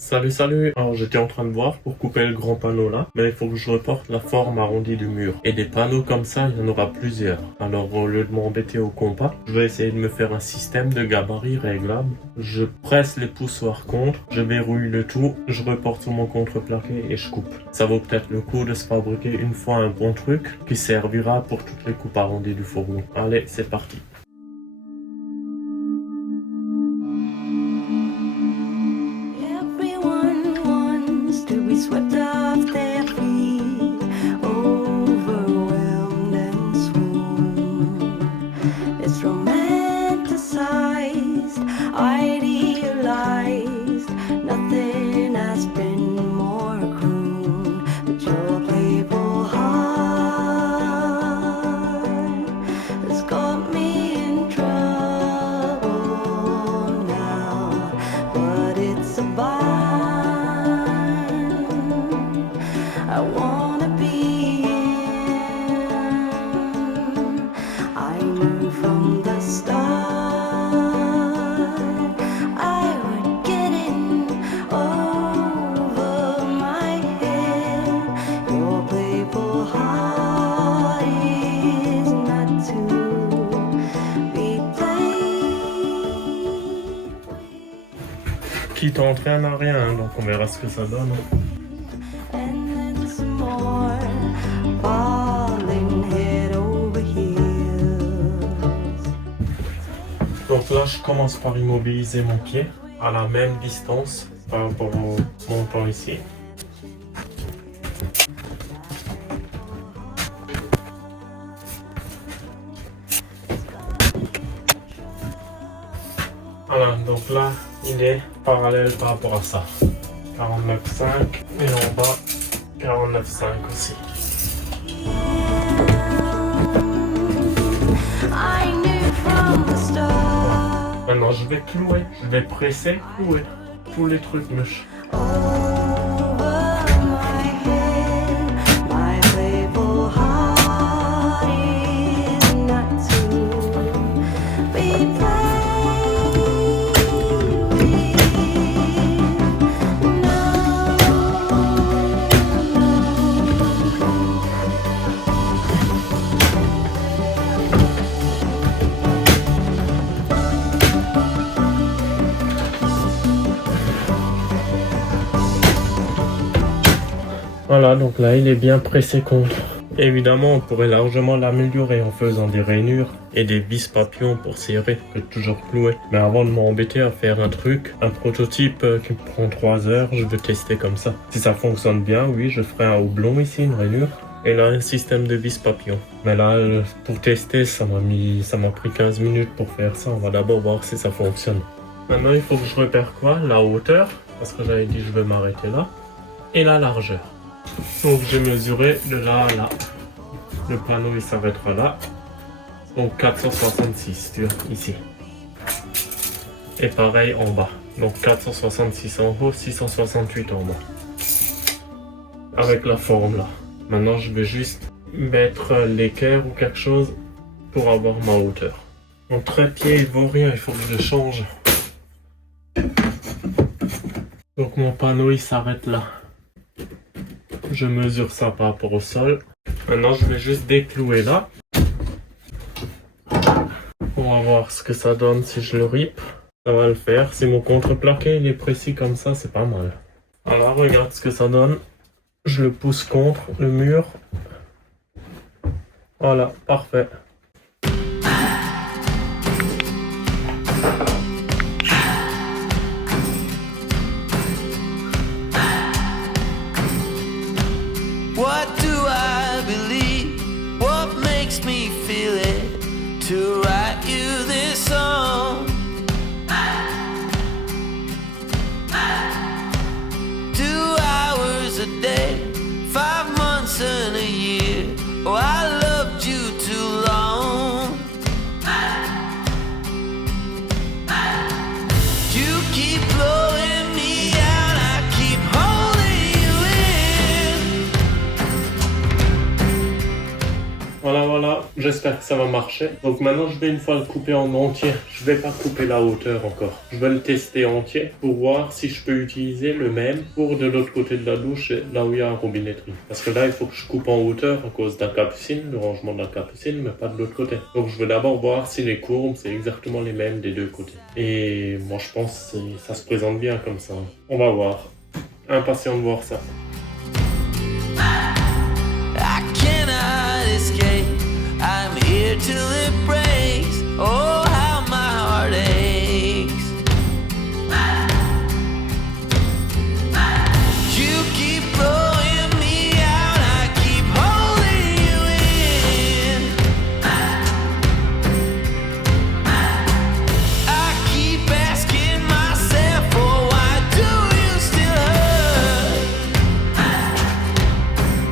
Salut. Alors j'étais en train de voir pour couper le grand panneau là, mais il faut que je reporte la forme arrondie du mur. Et des panneaux comme ça, il y en aura plusieurs. Alors au lieu de m'embêter au compas, je vais essayer de me faire un système de gabarit réglable. Je presse les poussoirs contre, je verrouille le tout, je reporte sur mon contreplaqué et je coupe. Ça vaut peut-être le coup de se fabriquer une fois un bon truc qui servira pour toutes les coupes arrondies du fourgon. Allez, c'est parti. Swept off their feet, overwhelmed and swooned. It's romanticized, idealized. Nothing has been more crooned. But your playful heart has got me in trouble now. But it's a I wanna be in. I knew from the start I would get in over my head. Your playful heart is not to be played. Qui t'entraîne à rien, hein, donc on verra ce que ça donne. Donc là, je commence par immobiliser mon pied à la même distance par rapport au montant ici. Voilà, donc là, il est parallèle par rapport à ça. 49,5 et en bas, 49,5 aussi. Maintenant, je vais clouer, je vais presser, clouer tous les trucs mûches. Voilà, donc là, il est bien pressé contre. Évidemment, on pourrait largement l'améliorer en faisant des rainures et des vis papillons pour serrer, que toujours clouer. Mais avant de m'embêter à faire un prototype qui me prend 3 heures, je vais tester comme ça. Si ça fonctionne bien, oui, je ferai un houblon ici, une rainure. Et là, un système de vis papillons. Mais là, pour tester, ça m'a pris 15 minutes pour faire ça. On va d'abord voir si ça fonctionne. Maintenant, il faut que je repère quoi? La hauteur, parce que j'avais dit je vais m'arrêter là. Et la largeur. Donc j'ai mesuré de là à là. Le panneau il s'arrêtera là. Donc 466 tu vois, ici. Et pareil en bas. Donc 466 en haut, 668 en bas. Avec la forme là. Maintenant je vais juste mettre l'équerre ou quelque chose pour avoir ma hauteur. Mon trépied il vaut rien, il faut que je le change. Donc mon panneau il s'arrête là. Je mesure ça par rapport au sol. Maintenant, je vais juste déclouer là. On va voir ce que ça donne si je le rip. Ça va le faire. Si mon contreplaqué il est précis comme ça, c'est pas mal. Alors, regarde ce que ça donne. Je le pousse contre le mur. Voilà, parfait. What do I believe? What makes me feel it to write you this song? 2 hours a day, 5 months and a year. Oh, I loved you too long. J'espère que ça va marcher. Donc maintenant, je vais une fois le couper en entier. Je vais pas couper la hauteur encore. Je vais le tester entier pour voir si je peux utiliser le même pour de l'autre côté de la douche, là où il y a la robinetterie. Parce que là, il faut que je coupe en hauteur à cause de la capucine, le rangement de la capucine, mais pas de l'autre côté. Donc je vais d'abord voir si les courbes, c'est exactement les mêmes des deux côtés. Et moi, je pense que ça se présente bien comme ça. On va voir. Impatient de voir ça. I cannot escape. I'm here till it breaks. Oh, how my heart aches. You keep blowing me out. I keep holding you in. I keep asking myself, oh, why do you still hurt?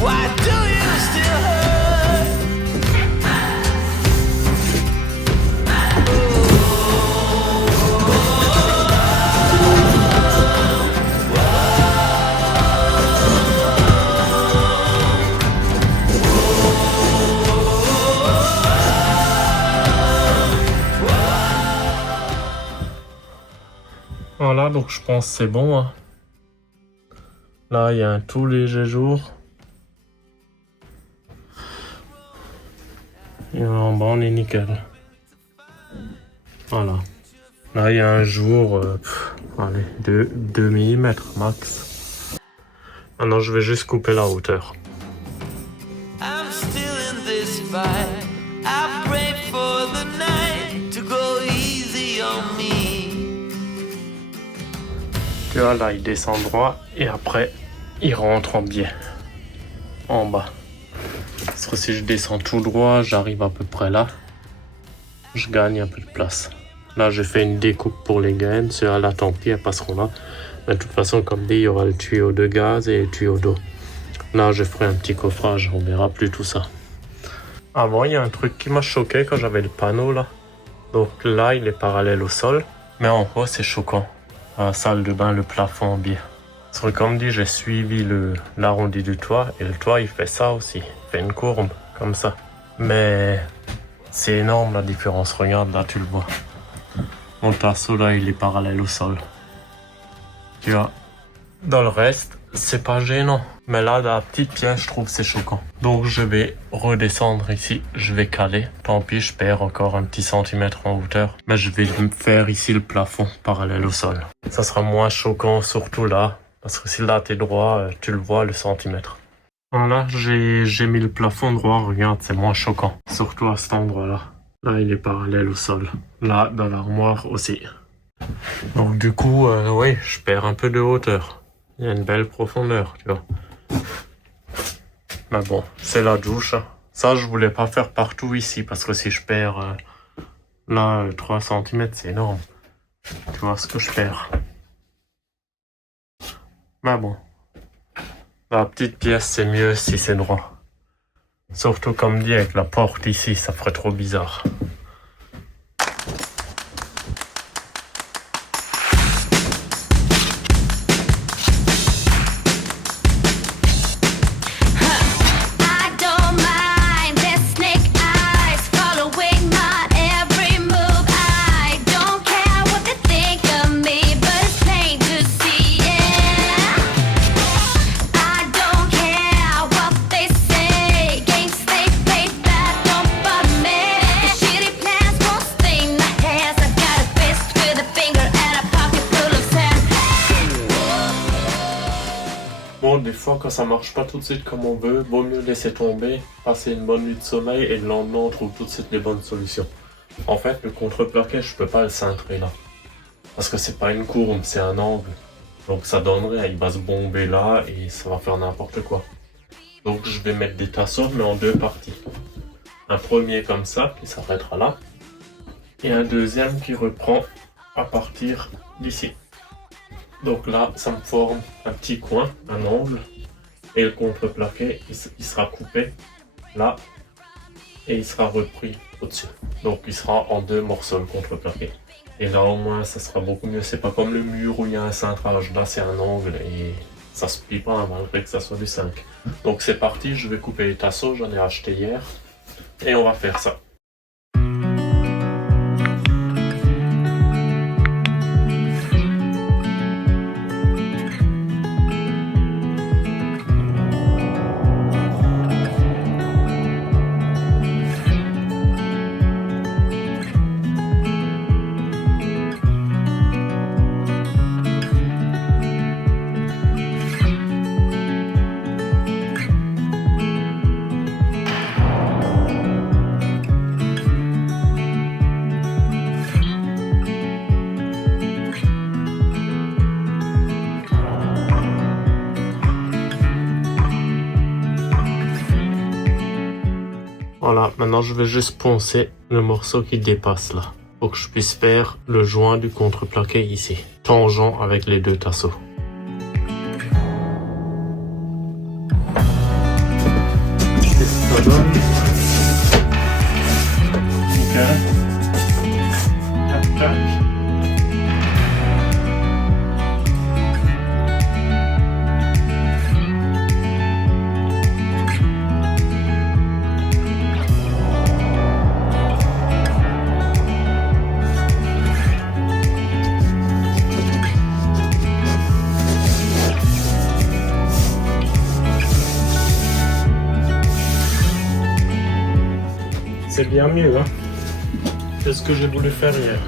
Why do you still hurt? Voilà, donc je pense que c'est bon. Hein. Là, il y a un tout léger jour. Et en bas, on est nickel. Voilà. Là, il y a un jour, allez, 2 mm max. Maintenant, je vais juste couper la hauteur. I'm still in this fight. I pray for the night to go easy on me. Tu vois, là, il descend droit et après, il rentre en biais. En bas. Parce que si je descends tout droit, j'arrive à peu près là. Je gagne un peu de place. Là, j'ai fait une découpe pour les gaines. Ceux-là, tant pis, elles passeront là. Mais de toute façon, comme dit, il y aura le tuyau de gaz et le tuyau d'eau. Là, je ferai un petit coffrage. On verra plus tout ça. Avant, il y a un truc qui m'a choqué quand j'avais le panneau là. Donc là, il est parallèle au sol. Mais en haut, c'est choquant. La salle de bain, le plafond en biais. Parce que comme dit, j'ai suivi l'arrondi du toit. Et le toit, il fait ça aussi. Il fait une courbe, comme ça. Mais c'est énorme la différence. Regarde, là, tu le vois. Mon tasseau, là, il est parallèle au sol. Tu vois. Dans le reste, c'est pas gênant. Mais là, dans la petite pièce, je trouve que c'est choquant. Donc, je vais redescendre ici. Je vais caler. Tant pis, je perds encore un petit centimètre en hauteur. Mais je vais faire ici le plafond parallèle au sol. Ça sera moins choquant, surtout là. Parce que si là, t'es droit, tu le vois, le centimètre. Voilà, j'ai mis le plafond droit. Regarde, c'est moins choquant. Surtout à cet endroit-là. Là, il est parallèle au sol. Là, dans l'armoire aussi. Donc, du coup, oui, je perds un peu de hauteur. Il y a une belle profondeur, tu vois. Mais bon, c'est la douche. Ça, je voulais pas faire partout ici, parce que si je perds là 3 cm, c'est énorme. Tu vois ce que je perds. Mais bon, la petite pièce, c'est mieux si c'est droit. Surtout comme dit, avec la porte ici, ça ferait trop bizarre. Bon, des fois, quand ça marche pas tout de suite comme on veut, vaut mieux laisser tomber, passer une bonne nuit de sommeil et le lendemain, on trouve tout de suite les bonnes solutions. En fait, le contreplaqué, je peux pas le cintrer là. Parce que c'est pas une courbe, c'est un angle. Donc ça donnerait, il va se bomber là et ça va faire n'importe quoi. Donc je vais mettre des tasseaux, mais en 2 parties. Un premier comme ça, qui s'arrêtera là. Et un deuxième qui reprend à partir d'ici. Donc là, ça me forme un petit coin, un angle. Et le contreplaqué, il sera coupé là. Et il sera repris au-dessus. Donc il sera en 2 morceaux le contreplaqué. Et là au moins ça sera beaucoup mieux. C'est pas comme le mur où il y a un cintrage. Là c'est un angle et ça se plie pas malgré que ça soit du 5. Donc c'est parti, je vais couper les tasseaux. J'en ai acheté hier. et on va faire ça. Voilà, maintenant je vais juste poncer le morceau qui dépasse là, pour que je puisse faire le joint du contreplaqué ici, tangent avec les deux tasseaux. Qu'est-ce que ça donne? Nickel. Tac, tac. C'est bien mieux, hein. C'est ce que j'ai voulu faire hier.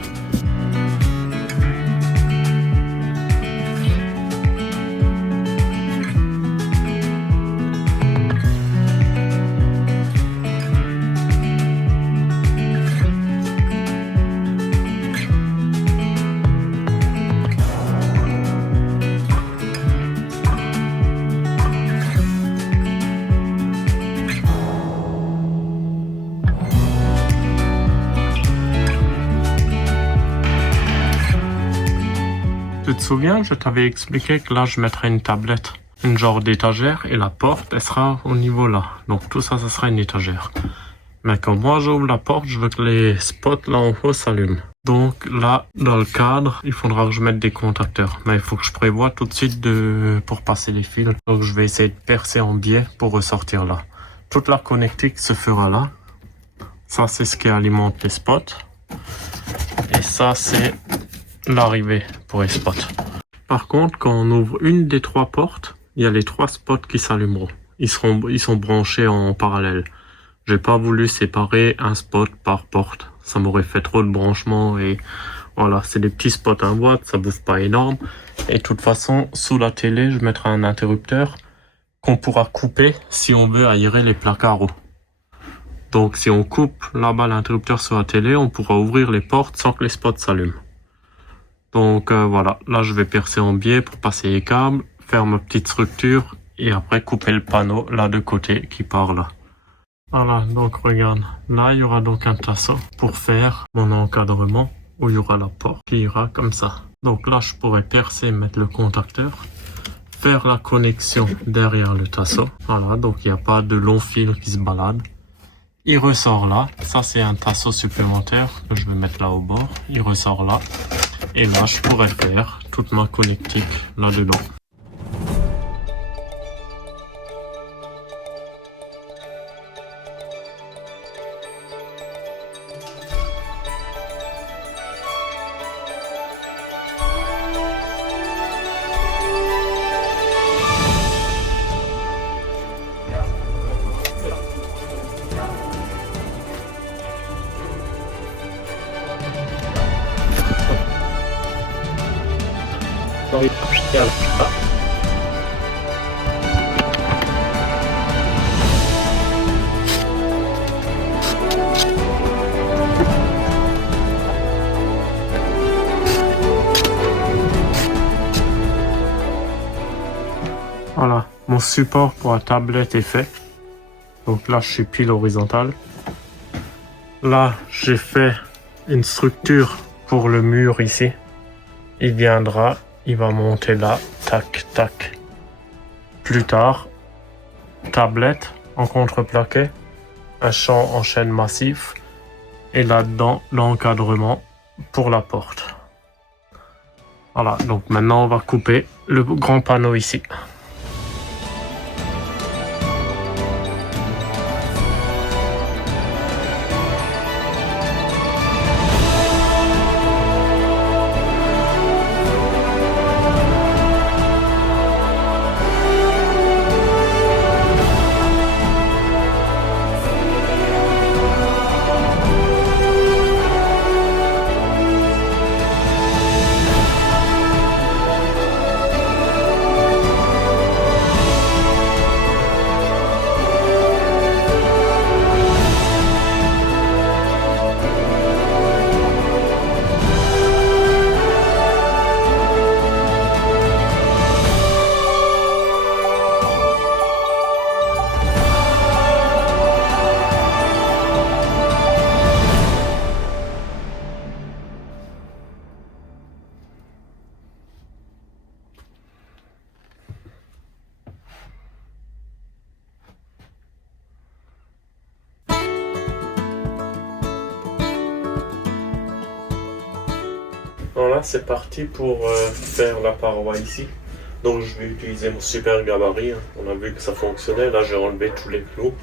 Tu te souviens, je t'avais expliqué que là je mettrais une tablette, une genre d'étagère, et la porte elle sera au niveau là. Donc tout ça, ça sera une étagère. Mais quand moi j'ouvre la porte, je veux que les spots là en haut s'allument. Donc là, dans le cadre, il faudra que je mette des contacteurs. Mais il faut que je prévoie tout de suite pour passer les fils. Donc je vais essayer de percer en biais pour ressortir là. Toute la connectique se fera là. Ça c'est ce qui alimente les spots. Et ça c'est l'arrivée pour les spots. Par contre, quand on ouvre une des trois portes, il y a les trois spots qui s'allumeront. Ils sont branchés en parallèle. J'ai pas voulu séparer un spot par porte. Ça m'aurait fait trop de branchements et voilà, c'est des petits spots 1 watt, ça bouffe pas énorme. Et de toute façon, sous la télé, je mettrai un interrupteur qu'on pourra couper si on veut aérer les placards hauts. Donc si on coupe là-bas l'interrupteur sur la télé, on pourra ouvrir les portes sans que les spots s'allument. Donc voilà, là je vais percer en biais pour passer les câbles, faire ma petite structure et après couper le panneau là de côté qui part là. Voilà, donc regarde, là il y aura donc un tasseau pour faire mon encadrement où il y aura la porte qui ira comme ça. Donc là je pourrais percer, mettre le contacteur, faire la connexion derrière le tasseau. Voilà, donc il n'y a pas de long fil qui se balade. Il ressort là, ça c'est un tasseau supplémentaire que je vais mettre là au bord, il ressort là. Et là, je pourrais faire toute ma connectique là-dedans. Voilà, mon support pour la tablette est fait. Donc là, je suis pile horizontal. Là, j'ai fait une structure pour le mur ici. Il viendra, il va monter là, tac, tac. Plus tard, tablette en contreplaqué, un champ en chaîne massif et là-dedans, l'encadrement pour la porte. Voilà, donc maintenant on va couper le grand panneau ici. là, c'est parti pour faire la paroi ici. Donc je vais utiliser mon super gabarit. On a vu que ça fonctionnait. Là, j'ai enlevé tous les clous.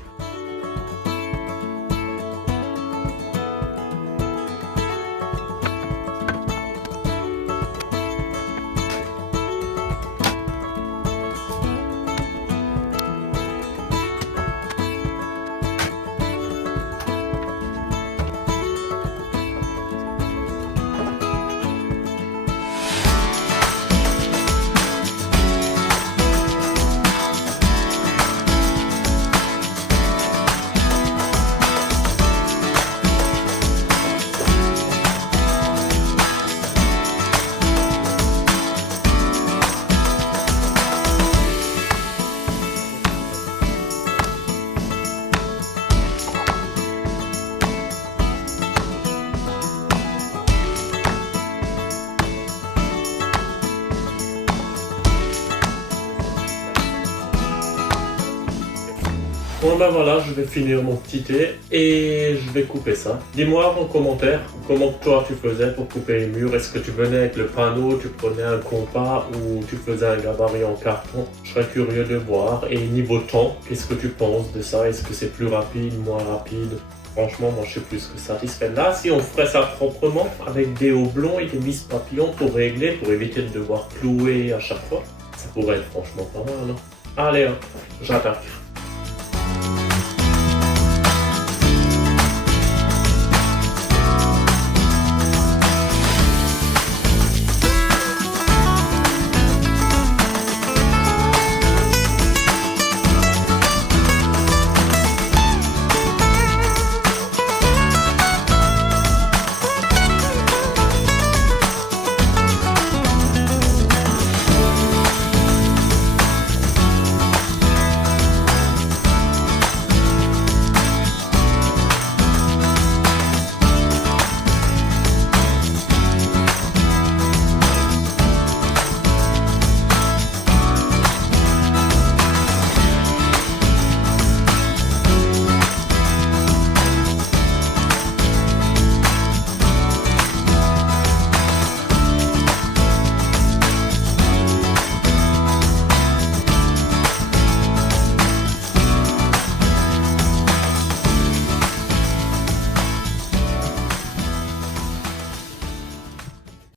Bon ben voilà, je vais finir mon petit thé et je vais couper ça. Dis-moi en commentaire comment toi tu faisais pour couper les murs. Est-ce que tu venais avec le panneau, tu prenais un compas ou tu faisais un gabarit en carton? Je serais curieux de voir. Et niveau temps, qu'est-ce que tu penses de ça? Est-ce que c'est plus rapide, moins rapide? Franchement, moi je suis plus que satisfait. Là, si on ferait ça proprement, avec des haublons et des vis papillons pour régler, pour éviter de devoir clouer à chaque fois, ça pourrait être franchement pas mal, non? Allez, hop, j'attaque.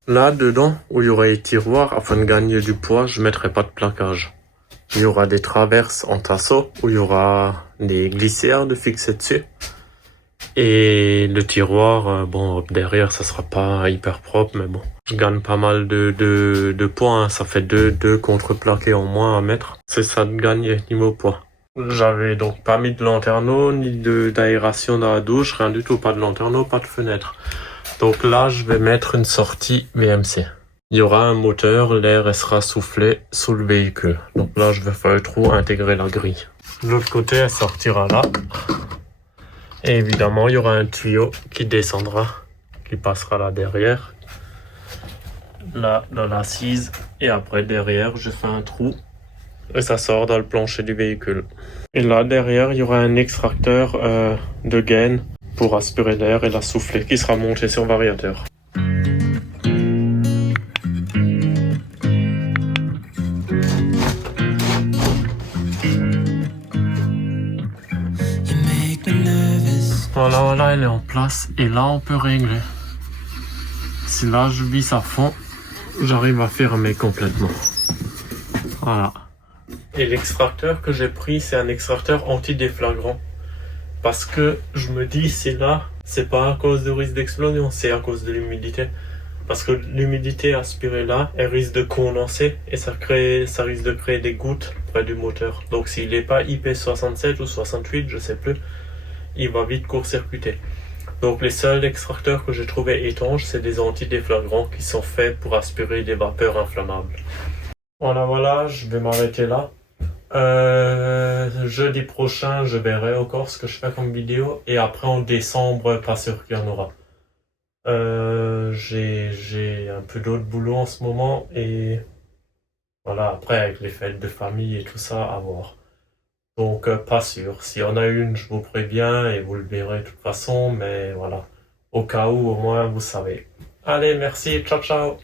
Là, dedans, où il y aurait les tiroirs, afin de gagner du poids, je mettrai pas de plaquage. Il y aura des traverses en tasseau, où il y aura des glissières de fixer dessus. Et le tiroir, bon, derrière, ça sera pas hyper propre, mais bon. Je gagne pas mal de poids, hein. Ça fait deux contreplaqués en moins à mettre. C'est ça de gagner, niveau poids. J'avais donc pas mis de lanterneau, ni d'aération dans la douche, rien du tout. Pas de lanterneau, pas de fenêtre. Donc là, je vais mettre une sortie VMC. Il y aura un moteur, l'air sera soufflé sous le véhicule. Donc là, je vais faire le trou, intégrer la grille. De l'autre côté, elle sortira là. Et évidemment, il y aura un tuyau qui descendra, qui passera là derrière. Là, dans l'assise. Et après, derrière, je fais un trou. Et ça sort dans le plancher du véhicule. Et là, derrière, il y aura un extracteur de gaine pour aspirer l'air et la souffler qui sera monté sur variateur. Voilà, elle est en place et là on peut régler. Si là je visse à fond, j'arrive à fermer complètement. Voilà. Et l'extracteur que j'ai pris, c'est un extracteur anti-déflagrant. Parce que je me dis, c'est là, c'est pas à cause de risque d'explosion, c'est à cause de l'humidité. Parce que l'humidité aspirée là, elle risque de condenser et ça risque de créer des gouttes près du moteur. Donc s'il n'est pas IP67 ou 68, je sais plus, il va vite court-circuiter. Donc les seuls extracteurs que j'ai trouvé étanches, c'est des antidéflagrants qui sont faits pour aspirer des vapeurs inflammables. Voilà, je vais m'arrêter là. Jeudi prochain, je verrai encore ce que je fais comme vidéo. Et après, en décembre, pas sûr qu'il y en aura. J'ai un peu d'autres boulot en ce moment. Et voilà, après, avec les fêtes de famille et tout ça, à voir. Donc, pas sûr. S'il y en a une, je vous préviens et vous le verrez de toute façon. Mais voilà, au cas où, au moins, vous savez. Allez, merci, ciao ciao.